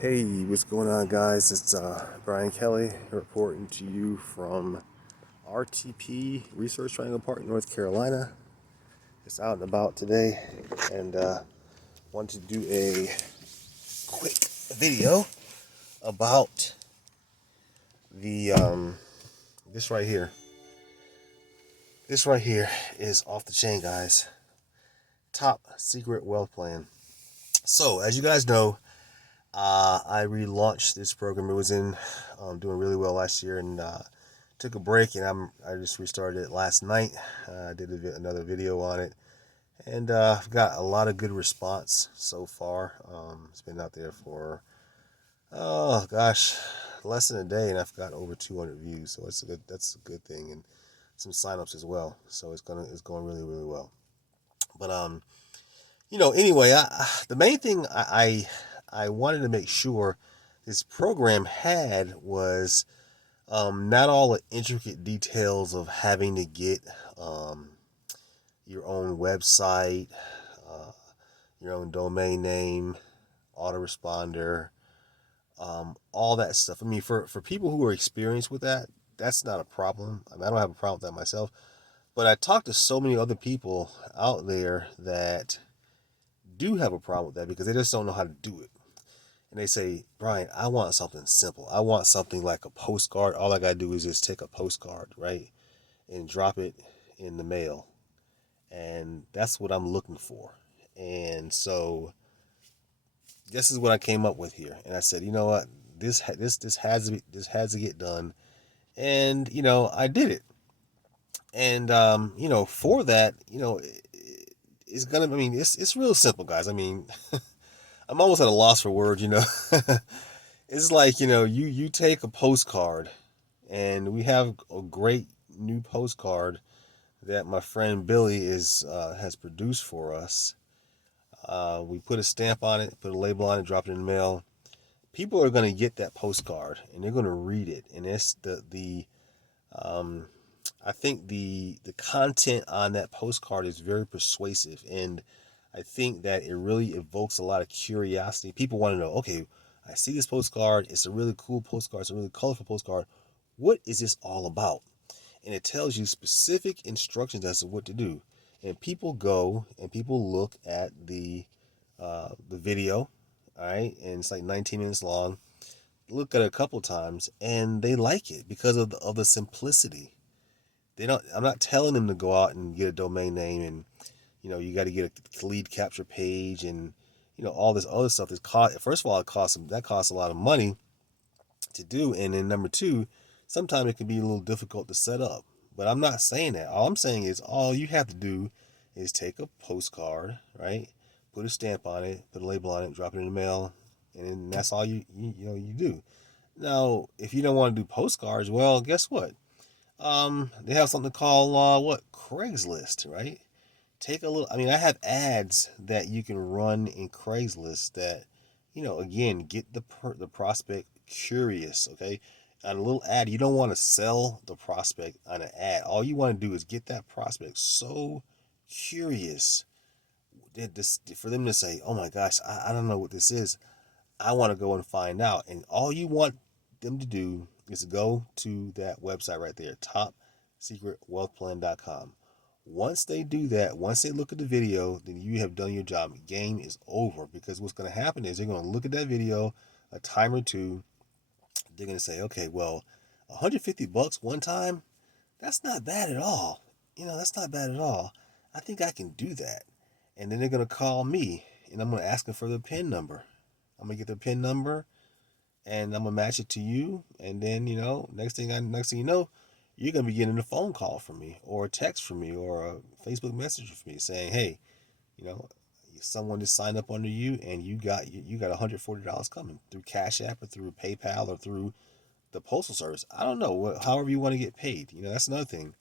Hey, what's going on, guys? It's Brian Kelly reporting to you from RTP Research Triangle Park, North Carolina. It's out and about today, and wanted to do a quick video about the this right here. This right here is off the chain, guys. Top secret wealth plan. So, as you guys know, I relaunched this program. It was doing really well last year, and took a break, and I just restarted it last night. I did another video on it, and I've got a lot of good response so far. It's been out there for less than a day, and I've got over 200 views. So that's a good thing, and some signups as well. So it's going really really well. But anyway, the main thing I wanted to make sure this program had was not all the intricate details of having to get your own website, uh, your own domain name, autoresponder, all that stuff. I mean, for people who are experienced with that, that's not a problem. I mean, I don't have a problem with that myself. But I talked to so many other people out there that do have a problem with that because they just don't know how to do it. And they say, Brian, I want something simple. I want something like a postcard. All I got to do is just take a postcard, right? And drop it in the mail. And that's what I'm looking for. And so this is what I came up with here. And I said, you know what? This has to get done. And I did it. And for that, it's gonna. I mean, it's real simple, guys. I mean, I'm almost at a loss for words. It's like you take a postcard, and we have a great new postcard that my friend Billy is has produced for us. We put a stamp on it, put a label on it, drop it in the mail. People are going to get that postcard and they're going to read it, and it's the um, I think the content on that postcard is very persuasive, and I think that it really evokes a lot of curiosity. People want to know, okay, I see this postcard. It's a really cool postcard. It's a really colorful postcard. What is this all about? And it tells you specific instructions as to what to do. And people go and people look at the video, all right, and it's like 19 minutes long. Look at it a couple times, and they like it because of the simplicity. They don't. I'm not telling them to go out and get a domain name, and you got to get a lead capture page, and all this other stuff. Is cost. First of all, that costs a lot of money to do, and then number two, sometimes it can be a little difficult to set up. But I'm not saying that. All I'm saying is all you have to do is take a postcard, right? Put a stamp on it, put a label on it, drop it in the mail, and then that's all you do. Now, if you don't want to do postcards, well, guess what? They have something called Craigslist, right? Take a little. I mean, I have ads that you can run in Craigslist that, again, get the prospect curious. Okay, on a little ad, you don't want to sell the prospect on an ad. All you want to do is get that prospect so curious that for them to say, "Oh my gosh, I don't know what this is. I want to go and find out." And all you want them to do is go to that website right there, topsecretwealthplan.com. Once they do that, once they look at the video, then you have done your job. Game is over, because what's going to happen is they're going to look at that video a time or two. They're going to say, okay, well, $150 one time, that's not bad at all. That's not bad at all. I think I can do that. And then they're going to call me, and I'm going to ask them for their PIN number. I'm going to get their PIN number, and I'm gonna match it to you, and then next thing you know, you're gonna be getting a phone call from me, or a text from me, or a Facebook message from me saying, hey, you know, someone just signed up under you, and you got $140 coming through Cash App or through PayPal or through the postal service. I don't know, however you want to get paid. That's another thing.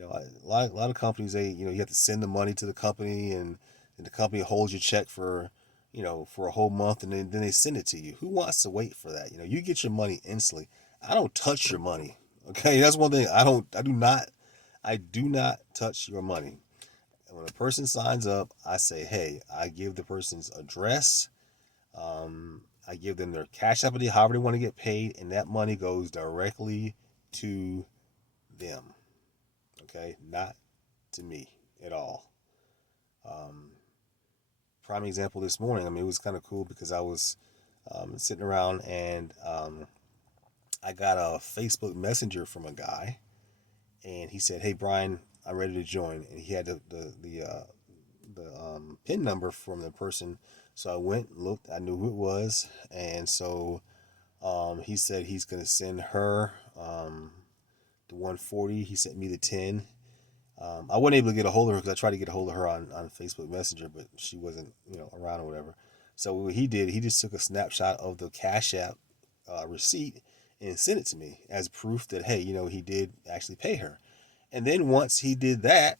A lot of companies, you have to send the money to the company, and the company holds your check for a whole month, and then they send it to you. Who wants to wait for that? You get your money instantly. I don't touch your money. Okay, that's one thing. I do not touch your money. And when a person signs up, I say, hey, I give the person's address. I give them their cash app, however they want to get paid, and that money goes directly to them. Okay, not to me at all. Um, Prime example this morning. I mean, it was kind of cool because I was sitting around and I got a Facebook Messenger from a guy, and he said, "Hey Brian, I'm ready to join," and he had the pin number from the person. So I went, looked, I knew who it was, and so he said he's gonna send her the 140. He sent me the 10. I wasn't able to get a hold of her because I tried to get a hold of her on Facebook Messenger, but she wasn't, around or whatever. So what he did, he just took a snapshot of the Cash App receipt and sent it to me as proof that, hey, he did actually pay her. And then once he did that,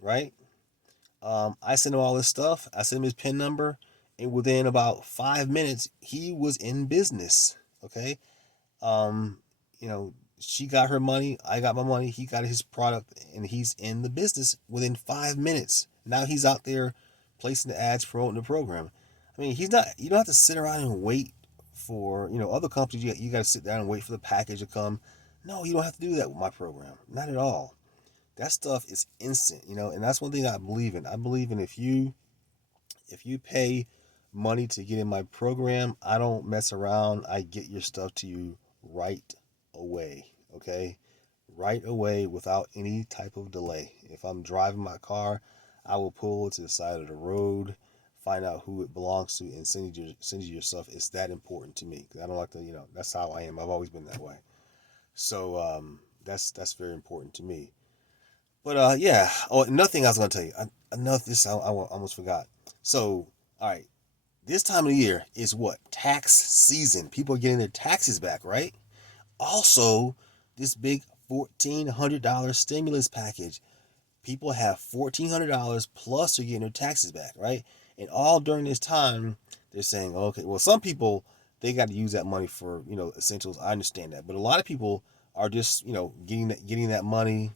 right, I sent him all this stuff. I sent him his PIN number, and within about 5 minutes, he was in business. Okay, um, she got her money, I got my money, he got his product, and he's in the business within 5 minutes. Now he's out there placing the ads, promoting the program. I mean, he's not. You don't have to sit around and wait for other companies. You got to sit down and wait for the package to come. No, you don't have to do that with my program. Not at all. That stuff is instant, and that's one thing I believe in. I believe in if you pay money to get in my program, I don't mess around. I get your stuff to you right away, okay? Right away without any type of delay. If I'm driving my car, I will pull to the side of the road, find out who it belongs to, and send you your stuff. It's that important to me. I don't like to, that's how I am. I've always been that way. So that's very important to me. But yeah. Oh, another thing I was gonna tell you. Another this I almost forgot. So all right, this time of the year is what, tax season. People are getting their taxes back, right? Also, this big $1,400 stimulus package. People have $1,400 plus they're getting their taxes back, right? And all during this time, they're saying, okay, well, some people they got to use that money for essentials. I understand that, but a lot of people are just getting that money,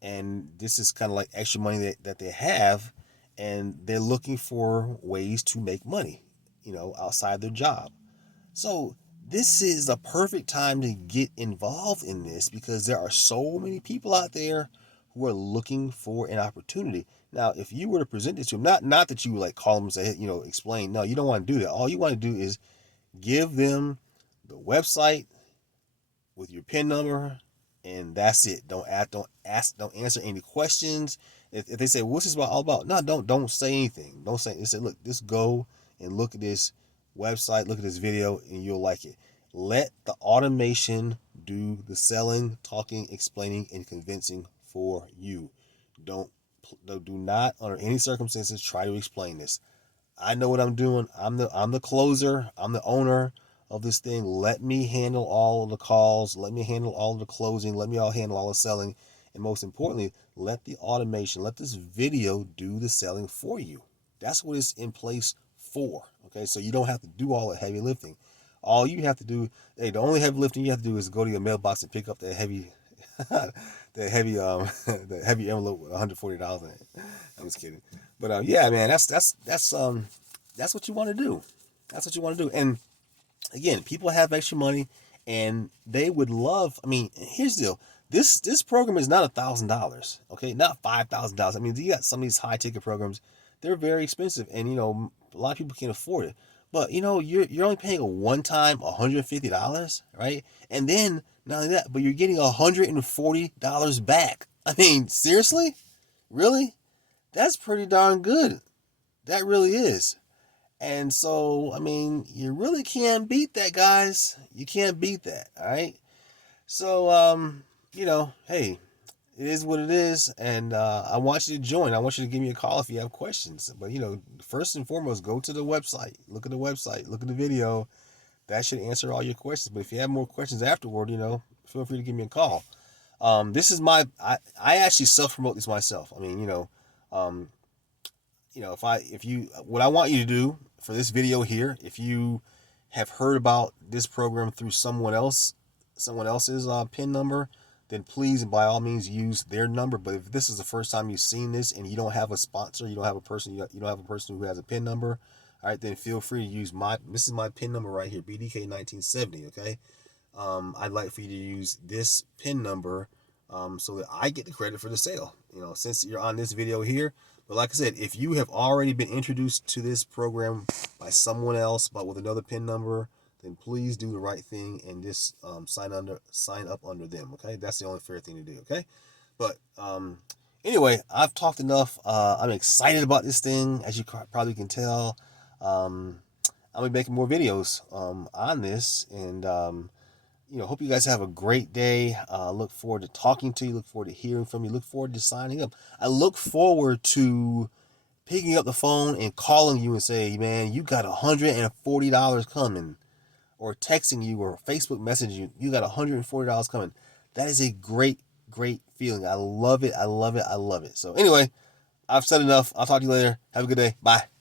and this is kind of like extra money that they have, and they're looking for ways to make money, outside their job. So this is the perfect time to get involved in this because there are so many people out there who are looking for an opportunity. Now, if you were to present this to them, not that you would like call them and say, hey, explain. No, you don't want to do that. All you want to do is give them the website with your PIN number, and that's it. Don't answer any questions. If they say, "What's this all about?" No, don't say anything. Don't say. Just say, "Look, just go and look at this website, look at this video, and you'll like it." Let the automation do the selling, talking, explaining, and convincing for you. Don't do not under any circumstances try to explain this. I know what I'm doing. I'm the closer. I'm the owner of this thing. Let me handle all of the calls. Let me handle all of the closing. Let me handle all the selling. And most importantly, let the automation, let this video do the selling for you. That's what it's in place for. Okay, so you don't have to do all the heavy lifting. All you have to do, hey, the only heavy lifting you have to do is go to your mailbox and pick up that heavy, that heavy, the heavy envelope with $140 in it. I'm just kidding. But yeah, man, that's what you want to do. That's what you want to do. And again, people have extra money, and they would love. I mean, here's the deal. This program is not $1,000. Okay, not $5,000. I mean, you got some of these high ticket programs. They're very expensive, and a lot of people can't afford it. But you're only paying a one time $150, right? And then not only that, but you're getting $140 back. I mean, seriously, really? That's pretty darn good. That really is. And so, I mean, you really can't beat that, guys. You can't beat that, all right? So, hey, it is what it is, and I want you to join. I want you to give me a call if you have questions. But, first and foremost, go to the website. Look at the website. Look at the video. That should answer all your questions. But if you have more questions afterward, feel free to give me a call. This is I actually self-promote this myself. I mean, um, what I want you to do for this video here, if you have heard about this program through someone else's PIN number, then please, by all means, use their number. But if this is the first time you've seen this and you don't have a sponsor, you don't have a person, you don't have a person who has a PIN number, all right, then feel free to use this is my PIN number right here, BDK1970, okay? I'd like for you to use this PIN number so that I get the credit for the sale, since you're on this video here. But like I said, if you have already been introduced to this program by someone else, but with another PIN number, then please do the right thing and just sign up under them, okay? That's the only fair thing to do, okay? But anyway, I've talked enough. I'm excited about this thing, as you probably can tell. I'll be making more videos on this, and hope you guys have a great day. Look forward to talking to you. Look forward to hearing from you. Look forward to signing up. I look forward to picking up the phone and calling you and say, man, you got $140 coming, or texting you or Facebook messaging you, you got $140 coming. That is a great, great feeling. I love it. I love it. I love it. So anyway, I've said enough. I'll talk to you later. Have a good day. Bye.